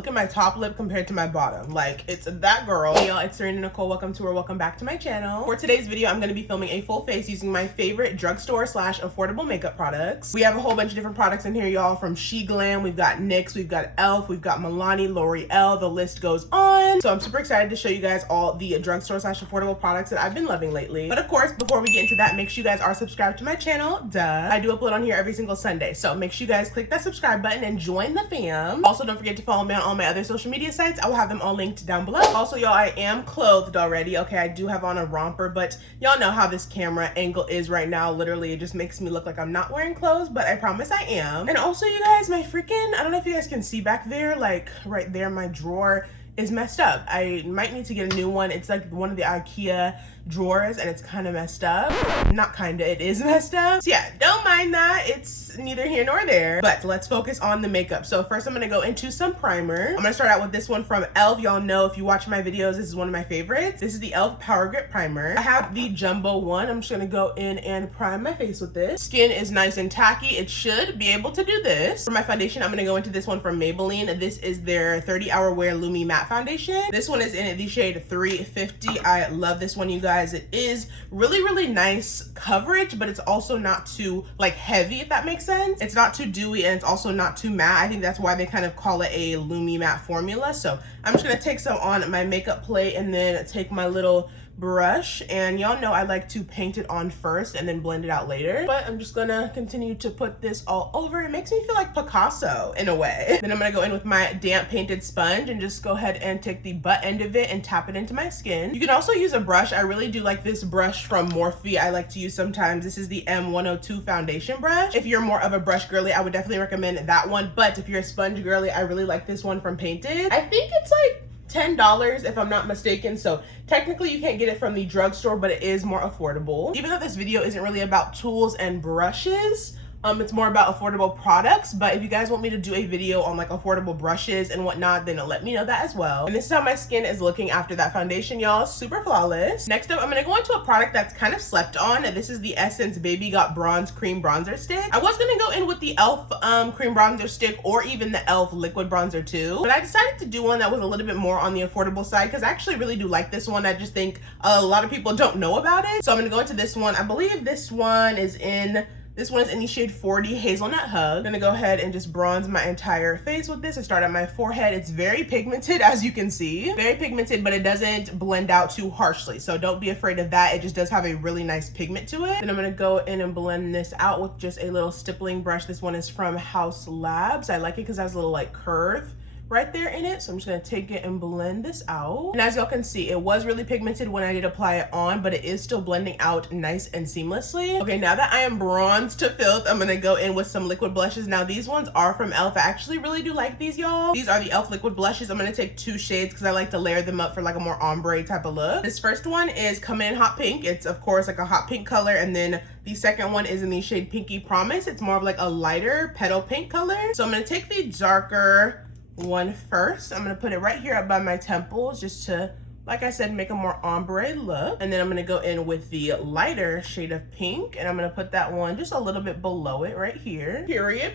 Look at my top lip compared to my bottom. Like, it's that girl. Hey y'all, it's Serena Nicole. Welcome to or welcome back to my channel. For today's video, I'm gonna be filming a full face using my favorite drugstore slash affordable makeup products. We have a whole bunch of different products in here, y'all, from Glam, we've got NYX, we've got e.l.f., we've got Milani, L'Oreal, the list goes on. So I'm super excited to show you guys all the drugstore slash affordable products that I've been loving lately. But of course, before we get into that, make sure you guys are subscribed to my channel. Duh. I do upload on here every single Sunday. So make sure you guys click that subscribe button and join the fam. Also, don't forget to follow me on all my other social media sites. I will have them all linked down below. Also, y'all, I am clothed already. Okay, I do have on a romper, but y'all know how this camera angle is right now. Literally, it just makes me look like I'm not wearing clothes, but I promise I am. And also, you guys, my freaking, I don't know if you guys can see back there, like right there, my drawer is messed up. I might need to get a new one. It's like one of the IKEA drawers and it's kind of messed up. Not kinda, it is messed up. So yeah, don't mind that. It's neither here nor there. But let's focus on the makeup. So first I'm gonna go into some primer. I'm gonna start out with this one from e.l.f. Y'all know, if you watch my videos, this is one of my favorites. This is the e.l.f. Power Grip Primer. I have the jumbo one. I'm just gonna go in and prime my face with this. Skin is nice and tacky. It should be able to do this. For my foundation, I'm gonna go into this one from Maybelline. This is their 30 Hour Wear Lumi Matte Foundation. This one is in the shade 350. I love this one, you guys. It is really nice coverage, but it's also not too like heavy, if that makes sense. It's not too dewy and it's also not too matte. I think that's why they kind of call it a Lumi Matte formula. So I'm just gonna take some on my makeup plate and then take my little brush, and y'all know I like to paint it on first and then blend it out later, but I'm just gonna continue to put this all over. It makes me feel like Picasso in a way. Then I'm gonna go in with my damp painted sponge and just go ahead and take the butt end of it and tap it into my skin. You can also use a brush. I really do like this brush from Morphe. I like to use sometimes. This is the M102 foundation brush. If you're more of a brush girly, I would definitely recommend that one, but if you're a sponge girly, I really like this one from Painted. I think it's like $10 if I'm not mistaken, so technically you can't get it from the drugstore, but it is more affordable. Even though this video isn't really about tools and brushes, it's more about affordable products, but if you guys want me to do a video on like affordable brushes and whatnot, then let me know that as well. And this is how my skin is looking after that foundation, y'all. Super flawless. Next up, I'm gonna go into a product that's kind of slept on. This is the Essence Baby Got Bronze Cream Bronzer Stick. I was gonna go in with the e.l.f. Cream Bronzer Stick or even the e.l.f. Liquid Bronzer too, but I decided to do one that was a little bit more on the affordable side because I actually really do like this one. I just think a lot of people don't know about it. So I'm gonna go into this one. I believe this one is in the shade 40 Hazelnut Hug. I'm gonna go ahead and just bronze my entire face with this. I start at my forehead. It's very pigmented, as you can see. Very pigmented, but it doesn't blend out too harshly. So don't be afraid of that. It just does have a really nice pigment to it. Then I'm gonna go in and blend this out with just a little stippling brush. This one is from House Labs. I like it because it has a little like curve right there in it. So I'm just gonna take it and blend this out. And as y'all can see, it was really pigmented when I did apply it on, but it is still blending out nice and seamlessly. Okay, now that I am bronzed to filth, I'm gonna go in with some liquid blushes. Now these ones are from e.l.f. I actually really do like these, y'all. These are the e.l.f. liquid blushes. I'm gonna take 2 shades because I like to layer them up for like a more ombre type of look. This first one is coming in hot pink. It's of course like a hot pink color, and then the second one is in the shade Pinky Promise. It's more of like a lighter petal pink color. So I'm gonna take the darker one first. I'm gonna put it right here up by my temples just to, like I said, make a more ombre look. And then I'm gonna go in with the lighter shade of pink, and I'm gonna put that one just a little bit below it right here. Period.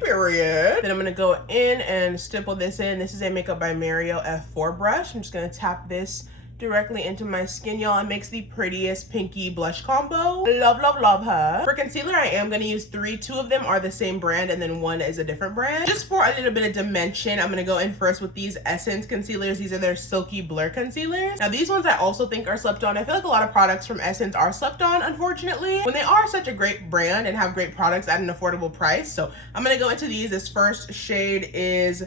Then I'm gonna go in and stipple this in. This is a Makeup by Mario F4 brush. I'm just gonna tap this directly into my skin, y'all. It makes the prettiest pinky blush combo. Love her. For concealer, I am gonna use 3. 2 of them are the same brand and then 1 is a different brand. Just for a little bit of dimension, I'm gonna go in first with these Essence concealers. These are their Silky Blur concealers. Now these ones I also think are slept on. I feel like a lot of products from Essence are slept on, unfortunately, when they are such a great brand and have great products at an affordable price. So I'm gonna go into these. This first shade is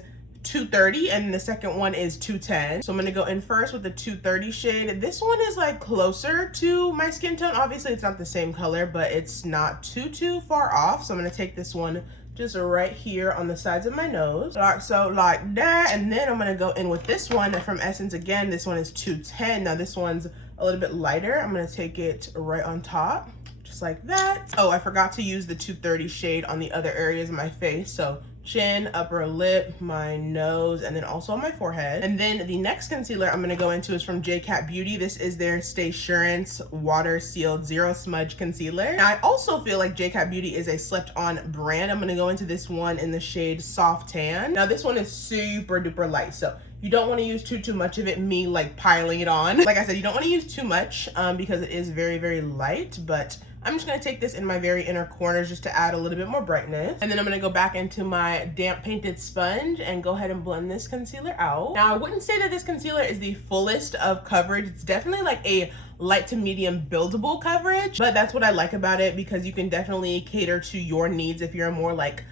230 and the second one is 210. So I'm gonna go in first with the 230 shade. This one is like closer to my skin tone. Obviously it's not the same color, but it's not too far off. So I'm gonna take this one just right here on the sides of my nose, like so, like that. And then I'm gonna go in with this one from Essence again. This one is 210. Now this one's a little bit lighter. I'm gonna take it right on top, just like that. Oh, I forgot to use the 230 shade on the other areas of my face, so chin, upper lip, my nose, and then also on my forehead. And then the next concealer I'm gonna go into is from J.Cat Beauty. This is their Stay Assurance Water Sealed Zero Smudge Concealer. Now, I also feel like J.Cat Beauty is a slept-on brand. I'm gonna go into this one in the shade Soft Tan. Now, this one is super duper light, so you don't want to use too much of it, me like piling it on. Like I said, you don't want to use too much because it is very light, but I'm just gonna take this in my very inner corners just to add a little bit more brightness. And then I'm gonna go back into my damp painted sponge and go ahead and blend this concealer out. Now, I wouldn't say that this concealer is the fullest of coverage. It's definitely like a light to medium buildable coverage, but that's what I like about it because you can definitely cater to your needs if you're more like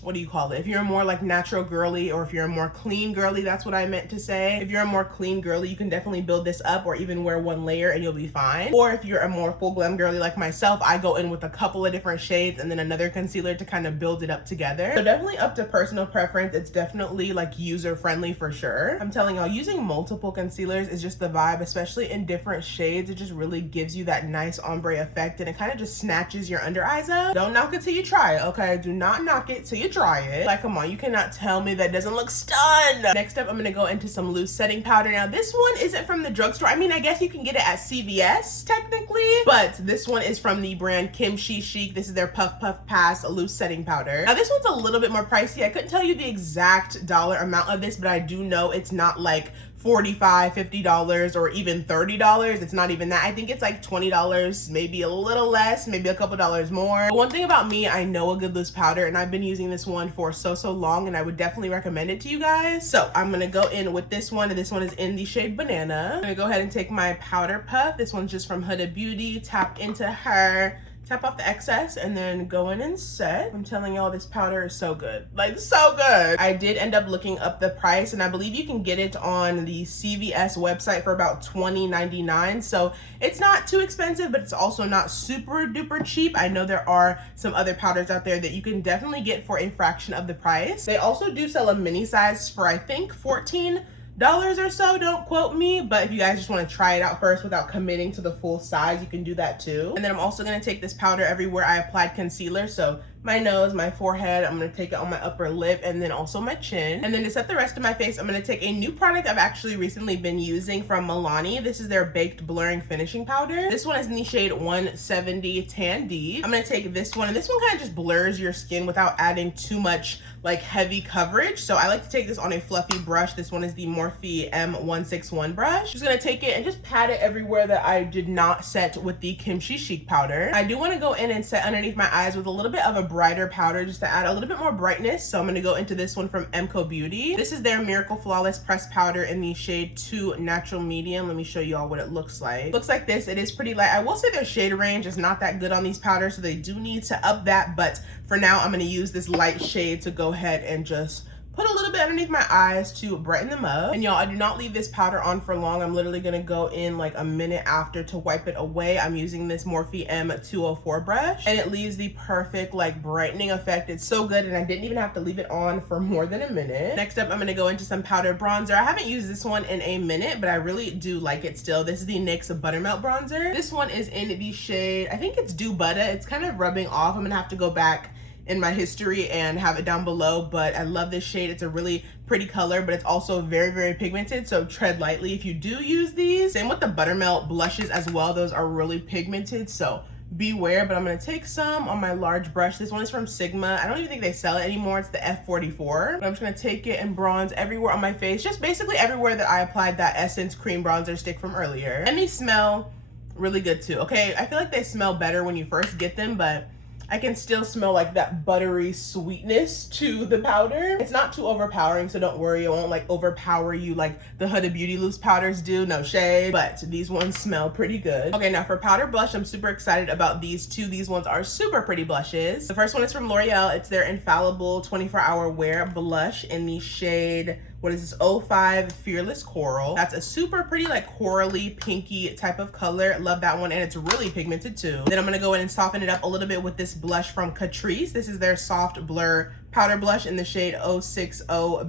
what do you call it? If you're a more like natural girly, or if you're a more clean girly, that's what I meant to say. If you're a more clean girly, you can definitely build this up or even wear one layer and you'll be fine. Or if you're a more full glam girly like myself, I go in with a couple of different shades and then another concealer to kind of build it up together. So definitely up to personal preference. It's definitely like user friendly for sure. I'm telling y'all, using multiple concealers is just the vibe, especially in different shades. It just really gives you that nice ombre effect and it kind of just snatches your under eyes up. Don't knock it till you try it, okay? Do not knock it till you try it. Like, come on, you cannot tell me that doesn't look stun. Next up, I'm gonna go into some loose setting powder. Now, this one isn't from the drugstore. I mean, I guess you can get it at CVS technically, but this one is from the brand Kimchi Chic. This is their Puff Puff Pass loose setting powder. Now, this one's a little bit more pricey. I couldn't tell you the exact dollar amount of this, but I do know it's not like $45, $50 or even $30. It's not even that. I think it's like $20, maybe a little less, maybe a couple dollars more. But one thing about me, I know a good loose powder and I've been using this one for so long and I would definitely recommend it to you guys. So I'm gonna go in with this one, and this one is in the shade Banana. I'm gonna go ahead and take my powder puff. This one's just from Huda Beauty. Tap into her, tap off the excess, and then go in and set. I'm telling y'all, this powder is so good. Like, so good. I did end up looking up the price, and I believe you can get it on the CVS website for about $20.99. So it's not too expensive, but it's also not super duper cheap. I know there are some other powders out there that you can definitely get for a fraction of the price. They also do sell a mini size for, I think, $14 or so, don't quote me, but if you guys just want to try it out first without committing to the full size, you can do that too. And then I'm also going to take this powder everywhere I applied concealer, so my nose, my forehead, I'm going to take it on my upper lip, and then also my chin. And then to set the rest of my face, I'm going to take a new product I've actually recently been using from Milani. This is their Baked Blurring Finishing Powder. This one is in the shade 170 Tan D. I'm going to take this one, and this one kind of just blurs your skin without adding too much like heavy coverage. So I like to take this on a fluffy brush. This one is the Morphe M161 brush. Just going to take it and just pat it everywhere that I did not set with the Kimchi Chic powder. I do want to go in and set underneath my eyes with a little bit of a brighter powder just to add a little bit more brightness. So I'm going to go into this one from Emco Beauty. This is their Miracle Flawless Pressed Powder in the shade 2 Natural Medium. Let me show you all what it looks like. Looks like this. It is pretty light. I will say their shade range is not that good on these powders, so they do need to up that, but for now I'm going to use this light shade to go ahead and just put a little bit underneath my eyes to brighten them up. And y'all, I do not leave this powder on for long. I'm literally gonna go in like a minute after to wipe it away. I'm using this Morphe M204 brush, and it leaves the perfect like brightening effect. It's so good, and I didn't even have to leave it on for more than a minute. Next up, I'm gonna go into some powdered bronzer. I haven't used this one in a minute, but I really do like it still. This is the NYX Buttermelt Bronzer. This one is in the shade, I think it's Dew Butter. It's kind of rubbing off. I'm gonna have to go back in my history and have it down below, but I love this shade. It's a really pretty color, but it's also very pigmented, so tread lightly if you do use these. Same with the Buttermelt blushes as well. Those are really pigmented, so beware. But I'm gonna take some on my large brush. This one is from Sigma. I don't even think they sell it anymore. It's the F44. But I'm just gonna take it and bronze everywhere on my face, just basically everywhere that I applied that Essence Cream Bronzer stick from earlier. And these smell really good too. Okay, I feel like they smell better when you first get them, but I can still smell like that buttery sweetness to the powder. It's not too overpowering, so don't worry. It won't like overpower you like the Huda Beauty loose powders do, no shade, but these ones smell pretty good. Okay, now for powder blush, I'm super excited about these two. These ones are super pretty blushes. The first one is from L'Oreal. It's their Infallible 24-Hour Wear Blush in the shade, what is this, 05 Fearless Coral. That's a super pretty like corally pinky type of color. Love that one, and it's really pigmented too. Then I'm gonna go in and soften it up a little bit with this blush from Catrice. This is their Soft Blur powder blush in the shade 060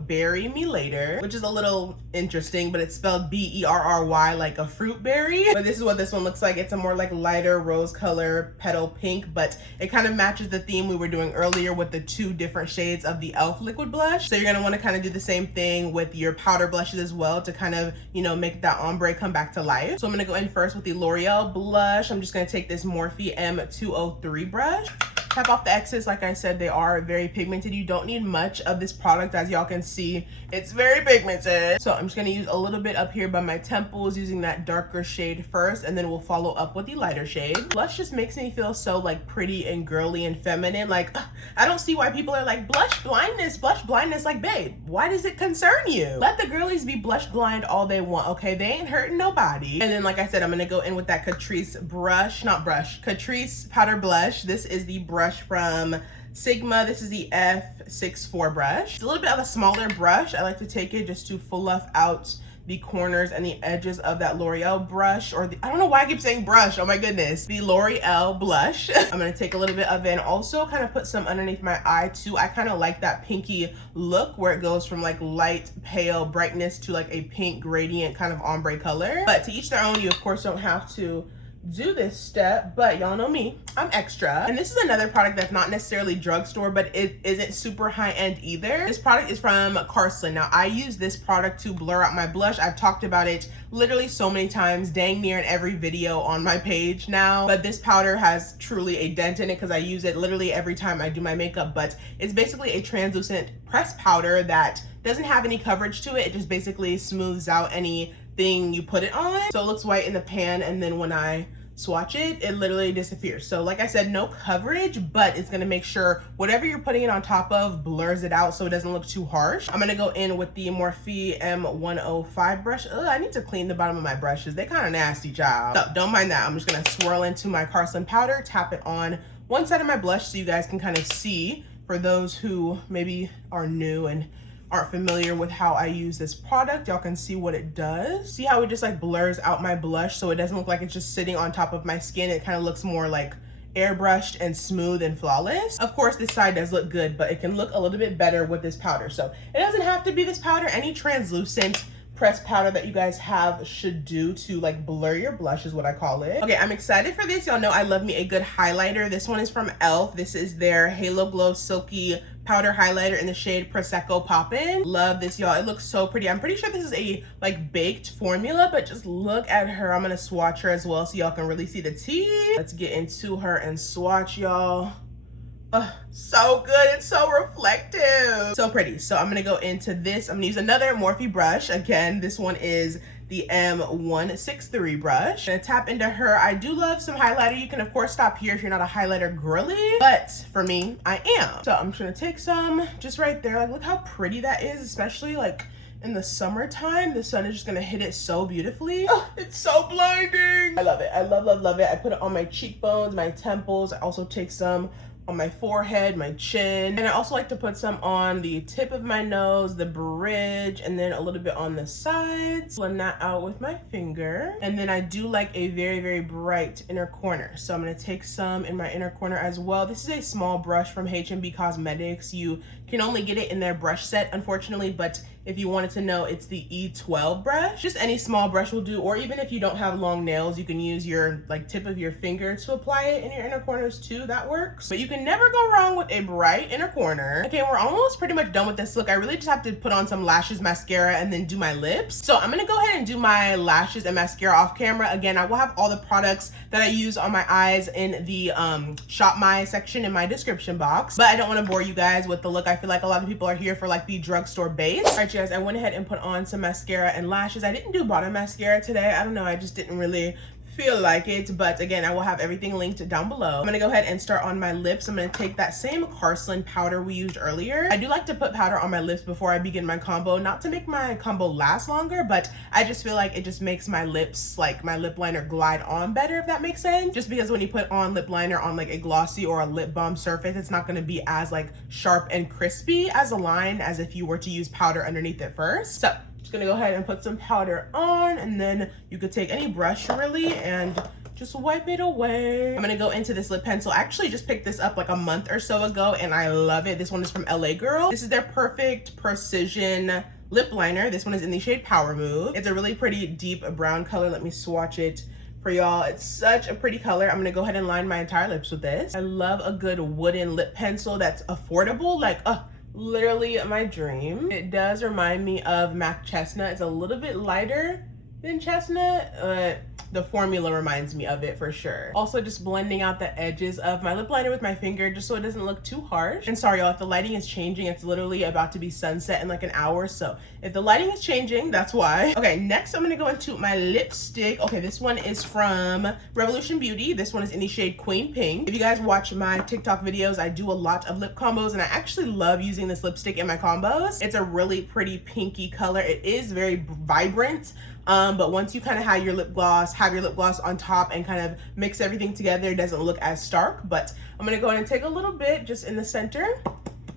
Berry Me Later, which is a little interesting, but it's spelled B-E-R-R-Y like a fruit berry. But this is what this one looks like. It's a more like lighter rose color petal pink, but it kind of matches the theme we were doing earlier with the 2 different shades of the e.l.f. liquid blush. So you're gonna want to kind of do the same thing with your powder blushes as well to kind of, you know, make that ombre come back to life. So I'm gonna go in first with the L'Oreal blush. I'm just gonna take this Morphe M203 brush. Tap off the excess. Like I said, they are very pigmented. You don't need much of this product. As y'all can see, it's very pigmented. So I'm just gonna use a little bit up here by my temples using that darker shade first, and then we'll follow up with the lighter shade. Blush just makes me feel so like pretty and girly and feminine. Like, I don't see why people are like, blush blindness. Like, babe, why does it concern you? Let the girlies be blush blind all they want, okay? They ain't hurting nobody. And then, like I said, I'm gonna go in with that Catrice Catrice powder blush. This is the brush from Sigma. This is the F64 brush. It's a little bit of a smaller brush. I like to take it just to fluff out the corners and the edges of that L'Oreal brush, or I don't know why I keep saying brush, oh my goodness, the L'Oreal blush. I'm gonna take a little bit of it and also kind of put some underneath my eye too. I kind of like that pinky look where it goes from like light pale brightness to like a pink gradient kind of ombre color. But to each their own. You of course don't have to do this step, but y'all know me, I'm extra. And this is another product that's not necessarily drugstore, but it isn't super high-end either. This product is from Girlll. Now I use this product to blur out my blush. I've talked about it literally so many times, dang near in every video on my page now, but this powder has truly a dent in it because I use it literally every time I do my makeup. But it's basically a translucent pressed powder that doesn't have any coverage to it. It just basically smooths out anything you put it on. So it looks white in the pan, and then when I swatch it, it literally disappears. So like I said, no coverage, but it's gonna make sure whatever you're putting it on top of blurs it out so it doesn't look too harsh. I'm gonna go in with the Morphe M105 brush. Ugh, I need to clean the bottom of my brushes. They kind of nasty, child. So don't mind that. I'm just gonna swirl into my Girlll powder, tap it on one side of my blush so you guys can kind of see, for those who maybe are new and aren't familiar with how I use this product, y'all can see what it does. See how it just like blurs out my blush so it doesn't look like it's just sitting on top of my skin. It kind of looks more like airbrushed and smooth and flawless. Of course, this side does look good, but it can look a little bit better with this powder. So it doesn't have to be this powder. Any translucent pressed powder that you guys have should do to like blur your blush is what I call it. Okay, I'm excited for this. Y'all know I love me a good highlighter. This one is from e.l.f. This is their Halo Glow Silky powder highlighter in the shade Prosecco Poppin'. Love this, y'all. It looks so pretty. I'm pretty sure this is a like baked formula, but just look at her. I'm gonna swatch her as well so y'all can really see the tea. Let's get into her and swatch, y'all. So good. It's so reflective, so pretty. So I'm gonna go into this. I'm gonna use another Morphe brush. Again, this one is the M163 brush. I'm gonna tap into her. I do love some highlighter. You can of course stop here if you're not a highlighter girly, but for me, I am. So I'm just gonna take some just right there. Like, look how pretty that is, especially like in the summertime. The sun is just gonna hit it so beautifully. Oh, it's so blinding. I love it. I love it. I put it on my cheekbones, my temples. I also take some on my forehead, my chin, and I also like to put some on the tip of my nose, the bridge, and then a little bit on the sides. Blend that out with my finger. And then I do like a very, very bright inner corner. So I'm gonna take some in my inner corner as well. This is a small brush from H&B Cosmetics. You can only get it in their brush set, unfortunately, but if you wanted to know, it's the E12 brush. Just any small brush will do, or even if you don't have long nails, you can use your like tip of your finger to apply it in your inner corners too. That works. But you can never go wrong with a bright inner corner. Okay, we're almost pretty much done with this look. I really just have to put on some lashes, mascara, and then do my lips. So I'm gonna go ahead and do my lashes and mascara off camera. Again, I will have all the products that I use on my eyes in the shop my section in my description box, but I don't want to bore you guys with the look. I feel like a lot of people are here for like the drugstore base. All right, you guys, I went ahead and put on some mascara and lashes. I didn't do bottom mascara today. I don't know, I just didn't really feel like it, but again, I will have everything linked down below. I'm gonna go ahead and start on my lips. I'm gonna take that same Girlll powder we used earlier. I do like to put powder on my lips before I begin my combo, not to make my combo last longer, but I just feel like it just makes my lips, like my lip liner, glide on better, if that makes sense. Just because when you put on lip liner on like a glossy or a lip balm surface, it's not gonna be as like sharp and crispy as a line as if you were to use powder underneath it first. So just gonna go ahead and put some powder on, and then you could take any brush really and just wipe it away. I'm gonna go into this lip pencil. I actually just picked this up like a month or so ago and I love it. This one is from LA Girl. This is their Perfect Precision lip liner. This one is in the shade Power Move. It's a really pretty deep brown color. Let me swatch it for y'all. It's such a pretty color. I'm gonna go ahead and line my entire lips with this. I love a good wooden lip pencil that's affordable. Like, literally my dream. It does remind me of MAC Chestnut. It's a little bit lighter than Chestnut, but the formula reminds me of it for sure. Also just blending out the edges of my lip liner with my finger just so it doesn't look too harsh. And sorry y'all, if the lighting is changing, it's literally about to be sunset in like an hour. So if the lighting is changing, that's why. Okay, next I'm gonna go into my lipstick. Okay, this one is from Revolution Beauty. This one is in the shade Queen Pink. If you guys watch my TikTok videos, I do a lot of lip combos and I actually love using this lipstick in my combos. It's a really pretty pinky color. It is very vibrant. But once you kind of have your lip gloss on top and kind of mix everything together, it doesn't look as stark. But I'm gonna go ahead and take a little bit just in the center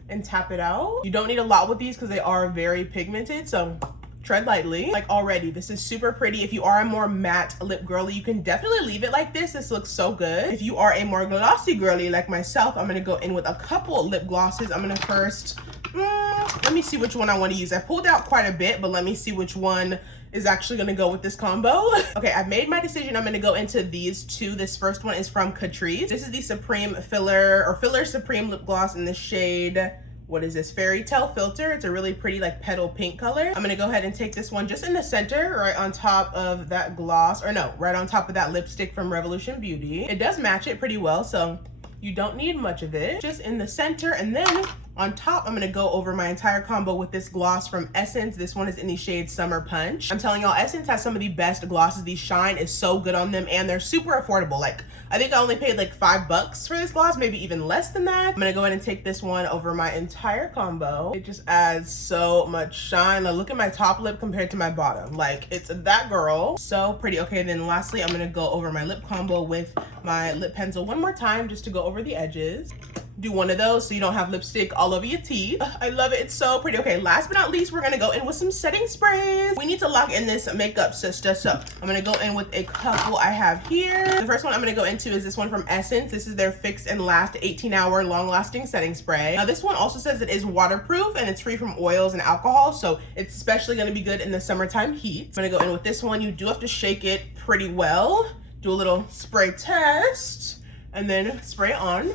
and tap it out. You don't need a lot with these because they are very pigmented, so tread lightly. Like already, this is super pretty. If you are a more matte lip girly, you can definitely leave it like this. This looks so good. If you are a more glossy girly like myself, I'm gonna go in with a couple lip glosses. I'm gonna first, let me see which one I wanna use. I pulled out quite a bit, but let me see which one is actually gonna go with this combo. Okay, I've made my decision. I'm gonna go into these two. This first one is from Catrice. This is the Supreme Filler Supreme Lip Gloss in the shade, what is this, Fairy Tale Filter. It's a really pretty like petal pink color. I'm gonna go ahead and take this one just in the center, right on top of that gloss, or no, right on top of that lipstick from Revolution Beauty. It does match it pretty well, so you don't need much of it. Just in the center, and then on top, I'm gonna go over my entire combo with this gloss from Essence. This one is in the shade Summer Punch. I'm telling y'all, Essence has some of the best glosses. The shine is so good on them and they're super affordable. Like, I think I only paid like $5 for this gloss, maybe even less than that. I'm gonna go ahead and take this one over my entire combo. It just adds so much shine. Like, look at my top lip compared to my bottom. Like, it's that girl. So pretty. Okay, then lastly, I'm gonna go over my lip combo with my lip pencil one more time just to go over the edges. Do one of those so you don't have lipstick all over your teeth. I love it. It's so pretty. Okay, last but not least, we're gonna go in with some setting sprays. We need to lock in this makeup, sister. So I'm gonna go in with a couple I have here. The first one I'm gonna go into is this one from Essence. This is their Fix and Last 18-hour long-lasting setting spray. Now this one also says it is waterproof and it's free from oils and alcohol, so it's especially gonna be good in the summertime heat. I'm gonna go in with this one. You do have to shake it pretty well. Do a little spray test and then spray it on.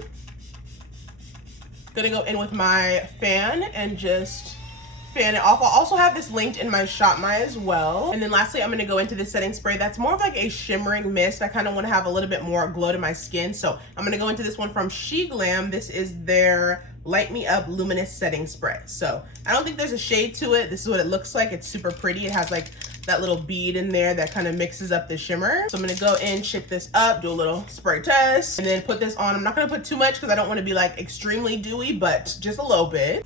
Gonna go in with my fan and just fan it off. I'll also have this linked in my Shop My as well. And then lastly, I'm gonna go into this setting spray that's more of like a shimmering mist. I kind of want to have a little bit more glow to my skin. So I'm gonna go into this one from Glam. This is their Light Me Up Luminous Setting Spray. So I don't think there's a shade to it. This is what it looks like. It's super pretty. It has like that little bead in there that kind of mixes up the shimmer. So I'm gonna go in, shake this up, do a little spray test, and then put this on. I'm not gonna put too much because I don't want to be like extremely dewy, but just a little bit.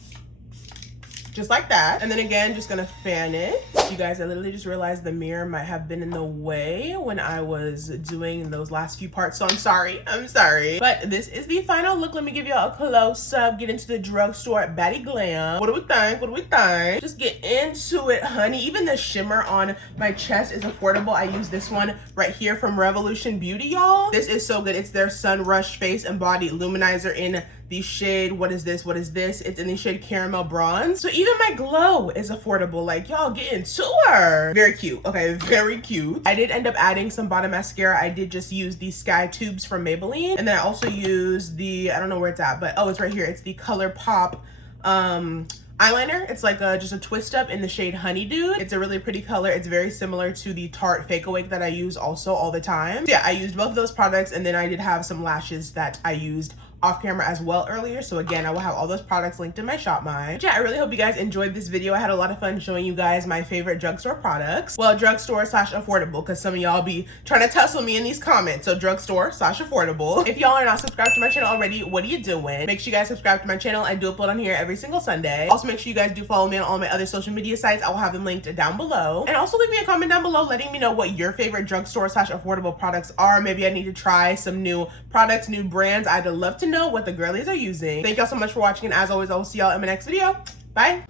Just like that. And then again, just gonna fan it. You guys, I literally just realized the mirror might have been in the way when I was doing those last few parts. So I'm sorry. But this is the final look. Let me give y'all a close up. Get into the drugstore baddie glam. What do we think? Just get into it, honey. Even the shimmer on my chest is affordable. I use this one right here from Revolution Beauty, y'all. This is so good. It's their Sun Rush Face and Body Luminizer in the shade, what is this? It's in the shade Caramel Bronze. So even my glow is affordable. Like, y'all get into her. Very cute. Okay, very cute. I did end up adding some bottom mascara. I did just use the Sky Tubes from Maybelline. And then I also used the, I don't know where it's at, but oh, it's right here. It's the ColourPop eyeliner. It's like just a twist up in the shade Honeydew. It's a really pretty color. It's very similar to the Tarte Fake Awake that I use also all the time. So yeah, I used both of those products, and then I did have some lashes that I used off camera as well earlier. So again, I will have all those products linked in my Shop My. But yeah, I really hope you guys enjoyed this video. I had a lot of fun showing you guys my favorite drugstore products. Well, drugstore / affordable, because some of y'all be trying to tussle me in these comments. So drugstore / affordable. If y'all are not subscribed to my channel already, what are you doing? Make sure you guys subscribe to my channel. I do upload on here every single Sunday. Also, make sure you guys do follow me on all my other social media sites. I will have them linked down below. And also leave me a comment down below letting me know what your favorite drugstore / affordable products are. Maybe I need to try some new products, new brands. I'd love to know what the girlies are using. Thank y'all so much for watching, and as always, I will see y'all in my next video. Bye.